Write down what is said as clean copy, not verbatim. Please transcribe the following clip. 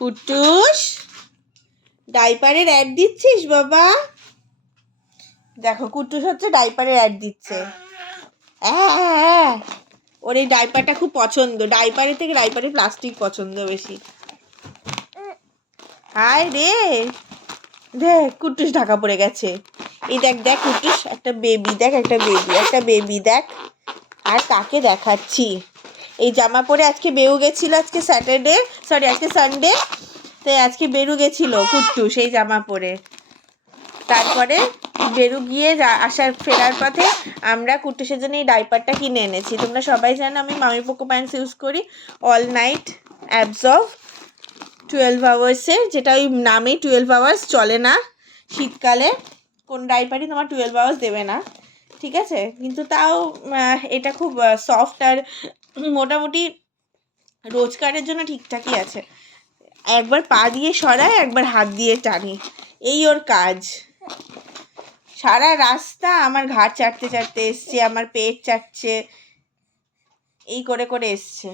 কুট্টুস, ডাইপারের add দিচ্ছিস বাবা? দেখো কুট্টুস হচ্ছে ডাইপারের অ্যাড দিচ্ছে। ওর এই ডাইপারটা খুব পছন্দ, ডাইপারের থেকে ডাইপারের প্লাস্টিক পছন্দ বেশি। হায় রে, দেখ কুট্টুস ঢাকা পড়ে গেছে। এই দেখ দেখ কুট্টুস, একটা বেবি দেখ, একটা বেবি দেখ। আর কাকে দেখাচ্ছি, এই জামা পরে আজকে বেরু গেছিল, আজকে আজকে সানডে, তাই আজকে বেরু গেছিল কুট্টুস এই জামা পরে। তারপরে বেরু গিয়ে ফেরার পথে আমরা কুট্টুসের জন্য এই ডাইপারটা কিনে এনেছি। তোমরা সবাই জানো আমি মামি পোকো প্যান্টস ইউজ করি, অল নাইট অ্যাবজর্ব 12 আওয়ার্সের, যেটা ওই নামেই 12 আওয়ার্স, চলে না শীতকালে, কোন ডাইপারই তোমার 12 আওয়ার্স দেবে না, ঠিক আছে? কিন্তু তাও এটা খুব সফট আর মোটামুটি রোজকারের জন্য ঠিকঠাকই আছে। একবার পা দিয়ে সরায়, একবার হাত দিয়ে টানি, এই ওর কাজ। সারা রাস্তা আমার ঘাড় চাটতে চাটতে এসছে, আমার পেট চাটছে, এই করে করে এসছে।